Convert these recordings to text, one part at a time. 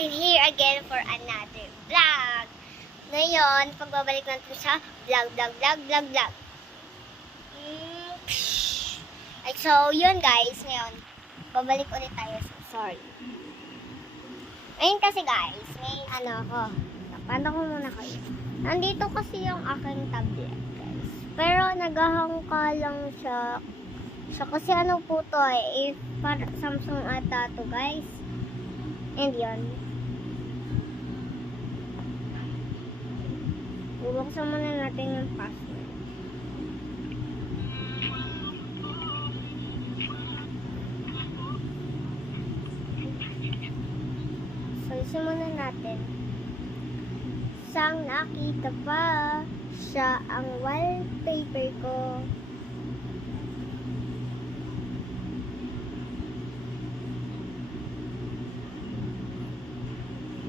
natin here again for another vlog. Ngayon, pagbabalik natin sa vlog. Ay, so, yun guys, ngayon, babalik ulit tayo sa, sorry. Ngayon kasi guys, may ano ako, napanda ko muna kayo. Nandito kasi yung aking tablet guys. Pero naghahangka lang siya. So, kasi ano po to eh, para Samsung ata to guys. And yun. Bubuksan muna natin yung password. So, simulan natin. Sang nakita pa siya ang wallpaper ko.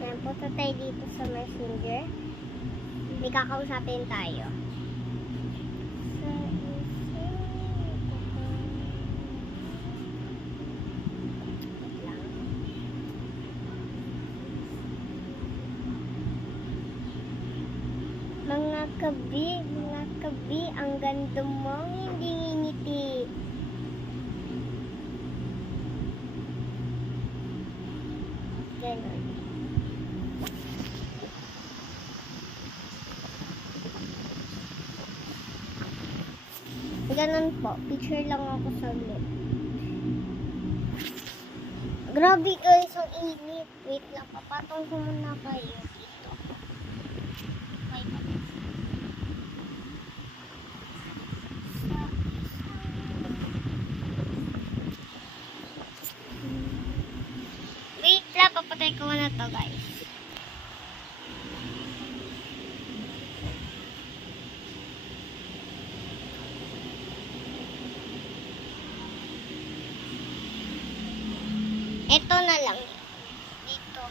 Ayan, punta tayo dito sa Messenger. May kakausapin tayo. Mga kabi, ang ganda mo, hindi ngingiti. Ganon. Ganon po, picture lang ako saglit. Grabe guys, ang init. Wait lang, papatong ko muna kayo dito. Wait lang, papatay ko muna to guys. Ito na lang. Dito.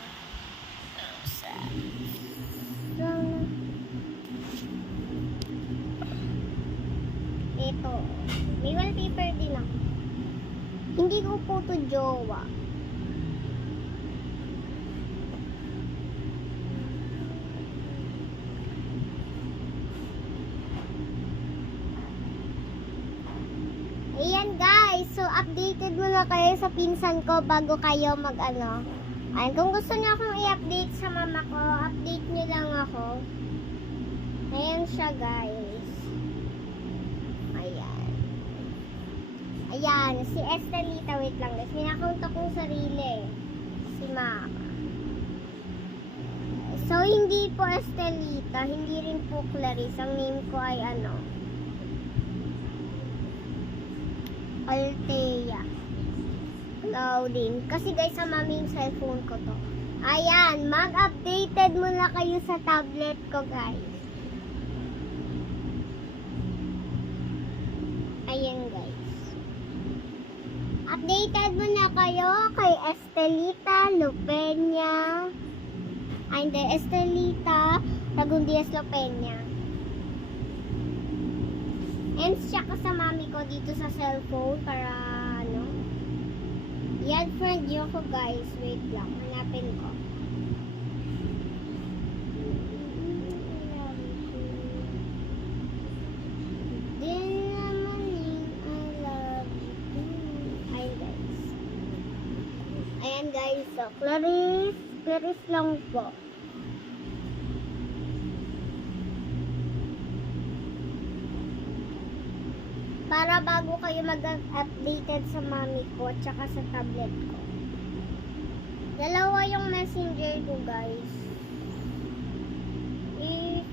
Ito. May wallpaper din ako. Hindi ko po to jowa. Ayan guys, so updated muna kayo sa pinsan ko bago kayo mag-ano. Ayan, kung gusto niyo akong i-update sa mama ko, update niyo lang ako. Ayan siya guys. Ayan. Ayan, si Estelita, wait lang guys. May account akong sarili. Si mama. So, hindi po Estelita, hindi rin po Clarice. Ang name ko ay ano, Althea. Loading. Kasi guys, sa mami yung cellphone ko to. Ayan, mag-updated muna kayo sa tablet ko guys. Ayan guys. Updated muna kayo kay Estelita Lopenya. Ay, hindi, Estelita Ragundias Lopenya. And tsaka sa mami ko dito sa cellphone para ano. Yan friend nyo ko guys. Wait lang. Hanapin ko. Din naman yung I love you. Ayan guys. Ayan guys. So, Clarice lang po. Para bago kayo mag-updated sa mami ko at saka sa tablet ko. Dalawa yung messenger ko guys.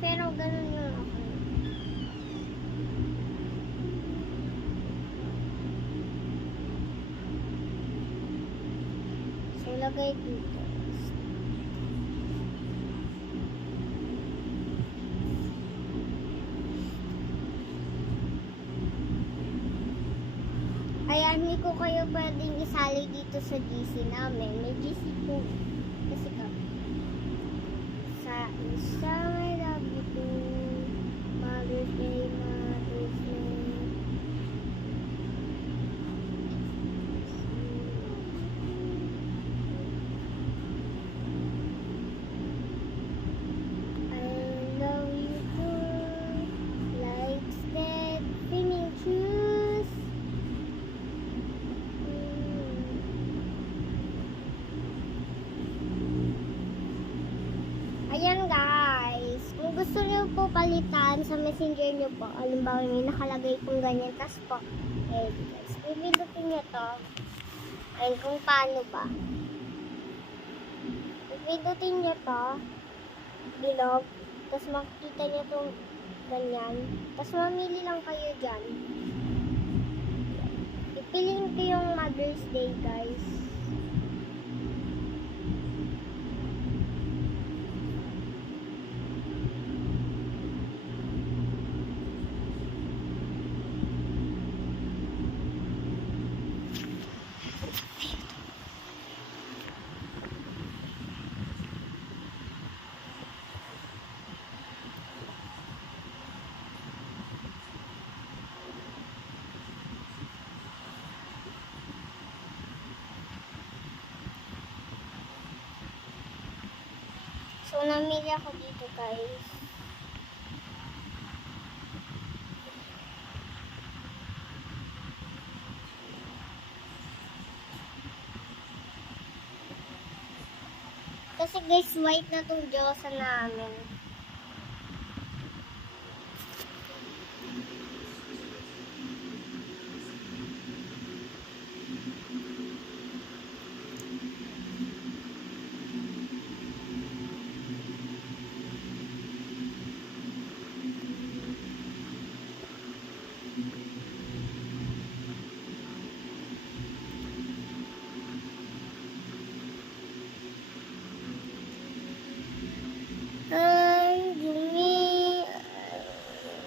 Pero ganun yung ako. So, lagay dito. Kaya hindi ko kayo pwedeng isali dito sa GC namin. May GC po. Kasi kami. Sa isang I love you too. Mother's Day, Mother's Day. anytime sa messenger nyo po, alimbawa may nakalagay pong ganyan, tas po, guys, pipindutin nyo to. Ayun kung paano ba. Pipindutin nyo to, bilog, tas makikita nyo tong ganyan, tas mamili lang kayo dyan. Pipiliin ko yung Mother's Day, guys. So, namili ako dito, guys. Kasi guys, white na tong Diyosa namin.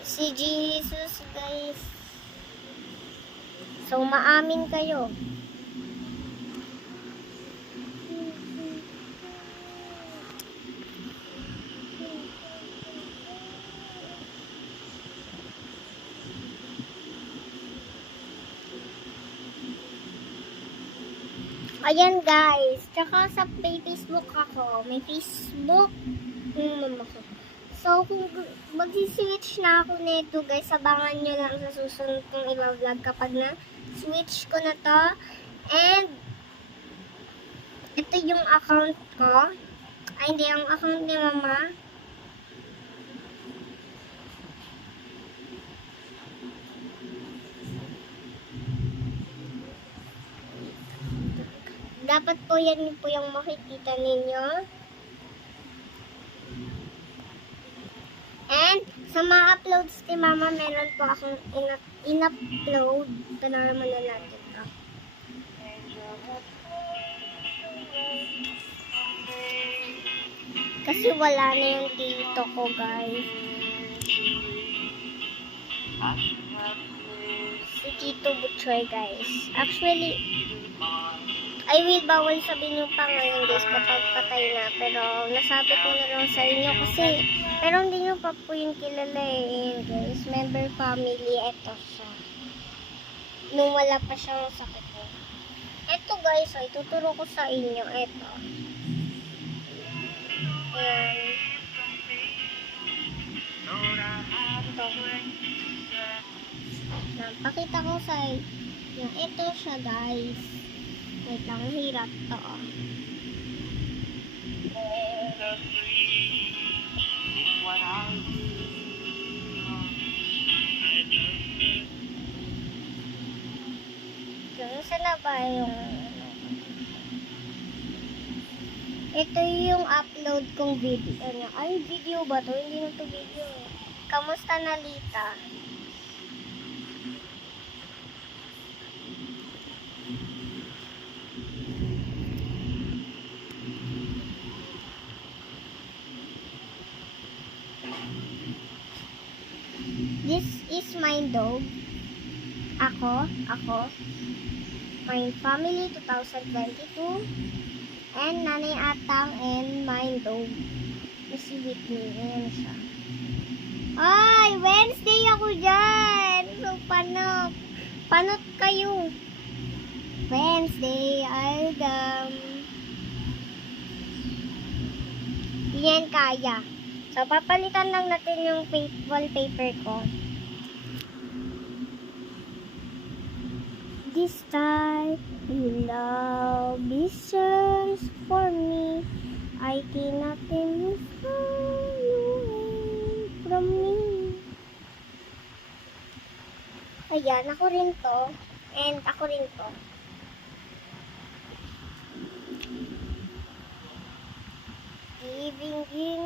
Si Jesus, guys. So, maamin kayo. Ayan, guys. Tsaka sa Facebook ako. May Facebook. Mama ko. So, kung mag-switch na ako nito, guys, abangan nyo lang sa susunod kong i-vlog kapag na-switch ko na to. And, ito yung account ko. Ay, hindi, yung account ni Mama. Dapat po yan po yung makikita ninyo. And, sa mga uploads ni Mama, meron po akong in-upload. Tanaman na natin ito. Kasi wala na yung tito ko, guys. Si Tito Butchoy, guys. Actually, I will bawal sabihin yung pangalan, guys, kapag patay na. Pero, nasabi ko na lang sa inyo kasi, pero hindi nyo pa po yung kilala eh, guys. Member family, eto siya. Nung wala pa siyang sakit eh. Eto, guys, ay tuturo ko sa inyo. Eto. Ayan. Ito. Pakita ko sa inyo. Eto siya, guys. Wait lang, hirap to. Saan na ba yung... Ito yung upload kong video. Ay, video ba to? Hindi na to video. Kamusta na, Lita? This is my dog. Ako. My family 2022. And Nanay Atang and my dog. Kasi with me. Ayan siya. Ay! Wednesday ako dyan! So, panot kayo. Wednesday, Aldam. Yan kaya. So, papalitan lang natin yung wallpaper ko. This time, you love visions for me. I cannot tell you from me. yan. Ako rin to. And ako rin to. Giving you.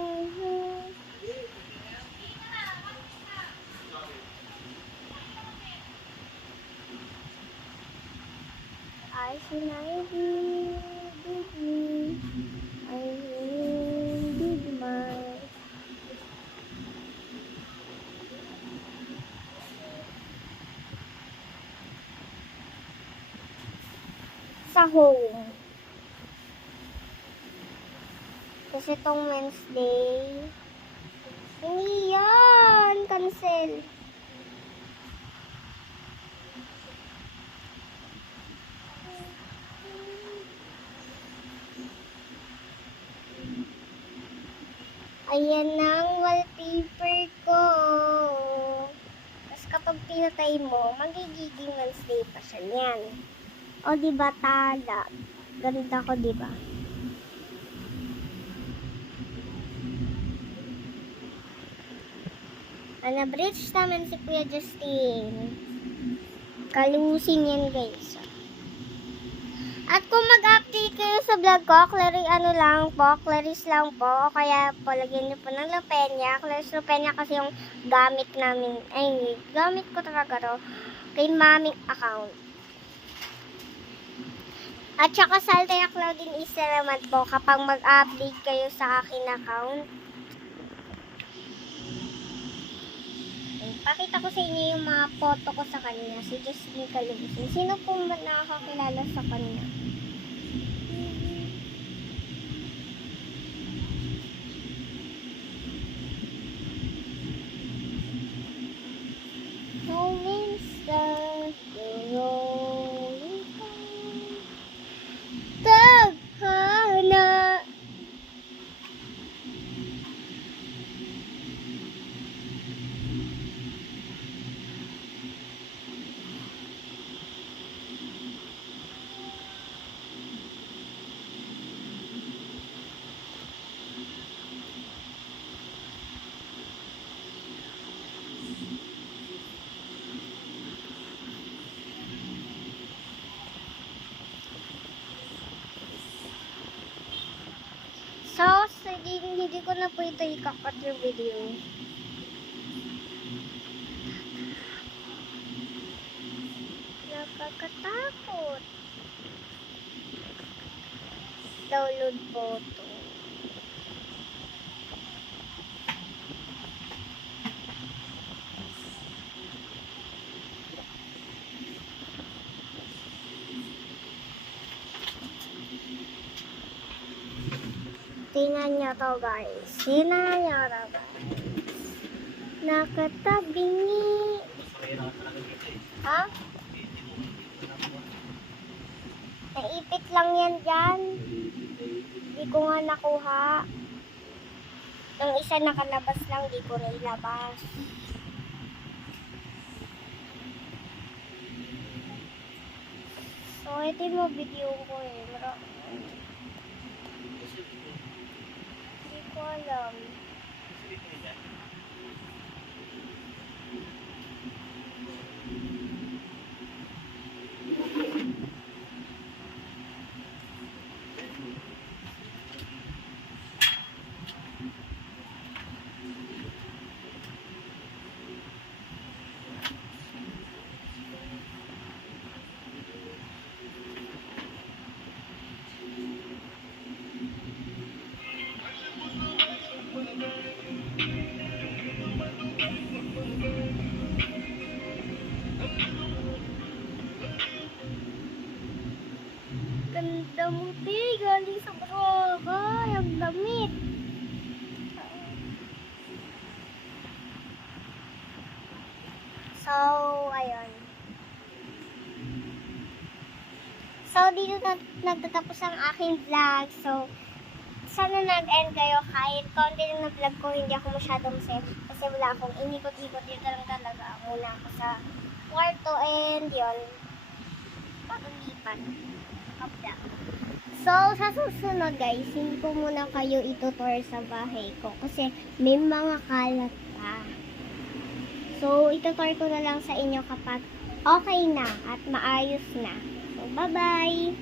I should I did me. I did my. Sa home. Kasi itong Wednesday. Hindi yan. Cancel. Ayan ang wallpaper ko. Tapos kapag pinatay mo, magiging Wednesday pa siya niyan. O diba tala? Ganda ko diba? Na-bridge naman si Kuya Justin. Kalusin yan guys. At kung mag-update kayo sa vlog ko, Clarice lang po, o kaya po lagyan nyo po ng Lupenya. Clarice Lupenya kasi yung gamit namin, gamit ko talaga to, kay maming account. At saka Saltaya Claudine Isa naman po kapag mag-update kayo sa akin account. Pakita ko sa inyo yung mga photo ko sa kanya, si Justin Calusin. Sino po ba nakakakilala sa kanya? Rolling Star, rolling star, taghana. So, hindi ko na po ito ikakat yung video. Nakakatakot. Download photo. Tingnan nyo to guys. Tingnan nyo to guys. Nakatabingi. Ha? Naipit lang yan dyan. Hindi ko nga nakuha. Yung isa nakalabas lang, di ko na ilabas. So, ito mo video ko eh. Hindi ko alam. Ganda mo, te. Galing sa bahay. Ang damit. So, ayun. So, dito nagtatapos ang aking vlog. So, sana nag-end kayo. Kahit konti lang na vlog ko, hindi ako masyadong safe. Kasi wala akong inikot-ikot. Dito lang talaga. Muna ako sa kwarto and yun. Paglipan. So, sa susunod guys, hindi ko muna kayo itutour sa bahay ko kasi may mga kalat pa. So, itutur ko na lang sa inyo kapag okay na at maayos na. So, bye-bye!